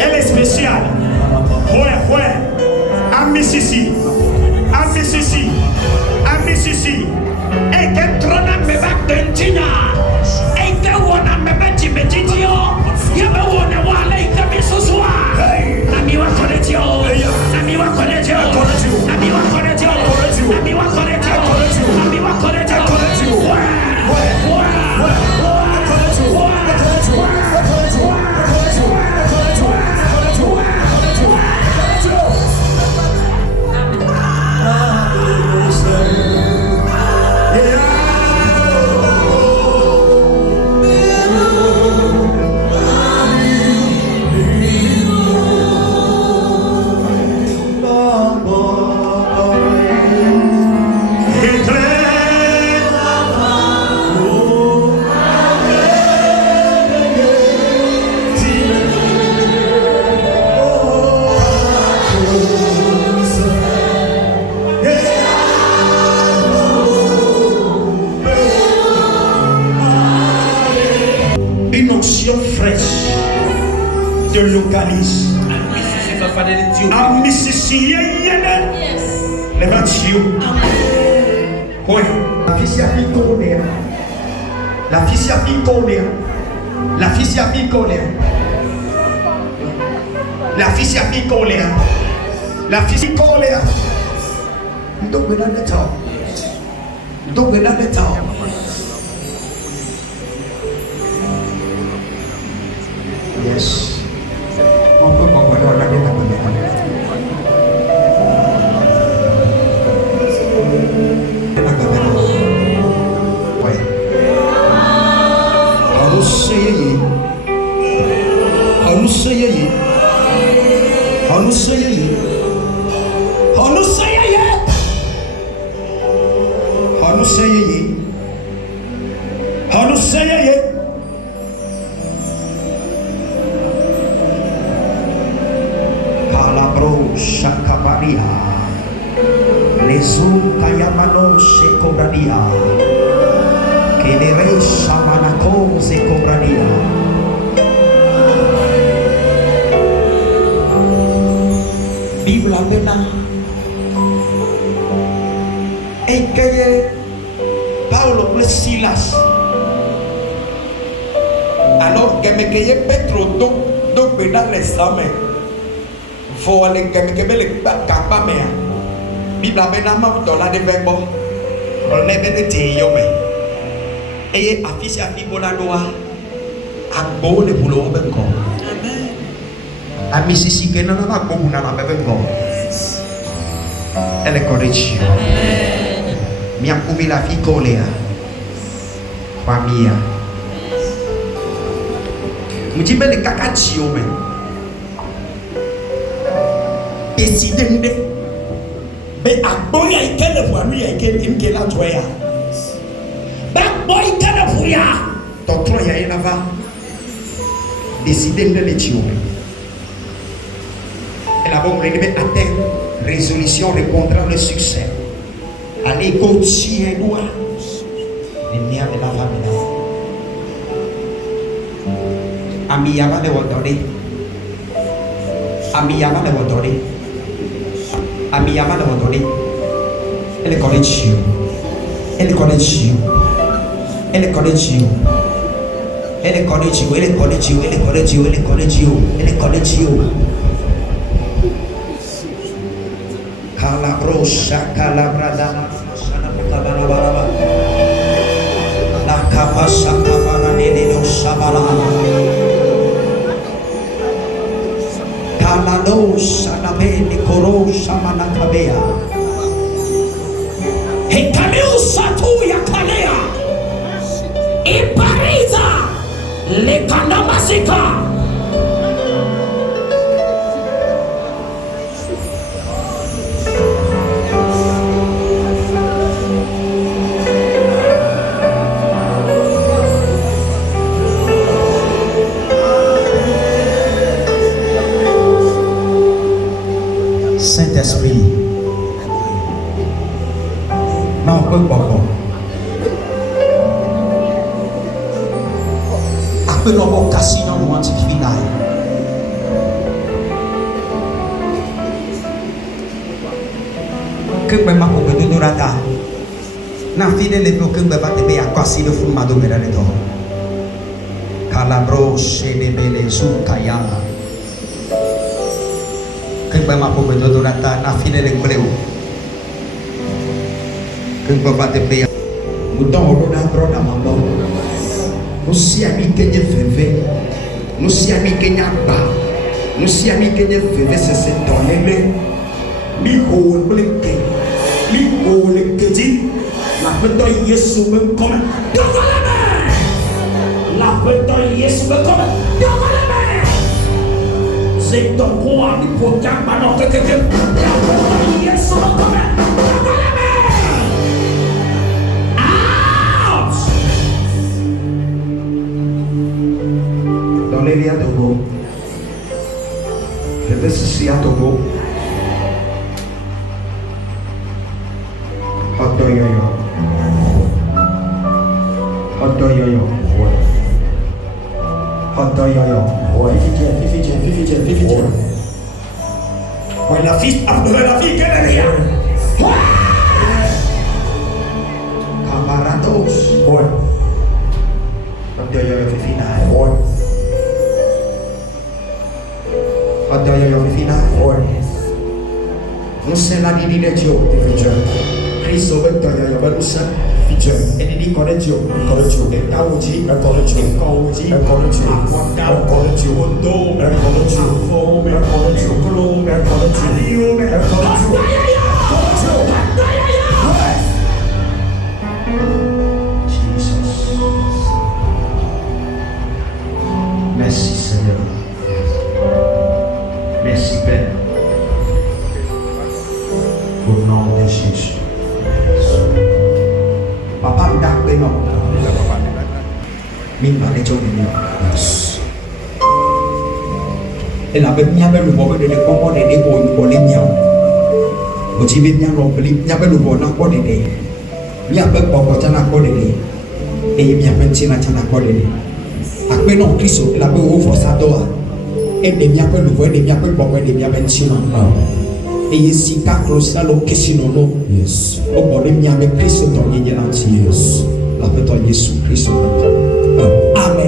Elle est spéciale. Ouais. À Mississippi. Et que trona me va dentina. Et que wona me va timetitio. Yaba wona wala ikami soswa. Nami wa konetio. Nami wa konetio. Nami wa konetio. Nami wa konetio. Nami wa konetio. Fraîche de localise à Mississippi, les ventios. Oui, la fille a fait colère. La fille a fait colère. La fille a fait colère. La fille a fait colère. La fille a colère. Don't be on the top. Don't be on the top. Yes. Shakabaria Lezu Kayamano Shekobradia Kenere Shamanako Zekobradia Bible Abena Ekeye Paulo plus Silas alors que me keye Petro donc dans l'examen faut aller que le capa mea Bible Abena ma dola de verbo on est de teyome et affiche à Bibola doa a beau le boulot benko a Mississippi non va beaucoup na benko elle est corrigée mi a come la fille colère famille mu ti bele kaka chi o me presidente be agboya ikele fuanu ya ikele imkela toya ba boy ikele fuya to toya ina va presidente le chi o me et la bonne rebe atteint résolution le contrat le succès allez continuer doit les miens de la famille Amiyama de Wodori. Amiyama de Wodori. Amiyama de Wodori. Elle connaît Dieu. Elle connaît Dieu. Elle connaît Dieu. Ele connaît Dieu, ele connaît Dieu, ele connaît Dieu, ele connaît Dieu, ele connaît Dieu. Kalabrosa, kalabrada, shanabukabaraba. La kapasa kabara neno sabala. Kalado sanabe nikoro samanakabea. Hekaleu satu ya kalea. Ipariza le kanamasika. Saint-Esprit, non, peu bon. Appelons vos cassines en moi, final. Que me m'a coupé de dorata. N'a fidèle les blocs que me va te payer à casser le fou mado me la redor. Calabro, chez les belles zoukaya. Que me m'a coupé de dorata. N'a fidèle les blocs que me va te payer. Mouton au roda broda mambo. Nous si amis que Dieu fait, nous si amis que Dieu bat, nous si amis que Dieu fait, c'est cette donnée. Miko le ke, miko le ke dit, la pétoye Yesu me comme, devant la main. La pétoye Yesu me comme, devant la main. C'est ton roi du podcast, maintenant que la pétoye Yesu me comme, devant la main. Dans les liens Togo, je vais ici à Togo. Hodoyoyo. Hodoyoyo. Hodoyoyo. Vivitienne. Ouais, la fille, quelle est là? Camarados. Ouais. Hodoyoyo, Fifina. Ouais. Hodoyoyo, Fifina. Ouais. Nous sommes là, dit de Dieu. Christ sauve Hodoyoyo, nous sommes. Et il connaît Dieu. Et Kaouji, Kaouji, merci Seigneur. Merci Père. Au nom de Jésus. Papa me da non. Min ba de journée. Et la bête mia be le bobo de pomo de ko le mia. O ti be mia no beli mia be le bobo na ko de. Mia be bobo chana ko de. E mia be china chana ko de. Akpe no Kristo la be o forçato. E de mia be le bobo de mia be bobo de mia be china. Et ici, car closa lo kesinono. Yes. O bode mia me Kristo to nyenye na yes. La peto Yesu Kristo. Amen.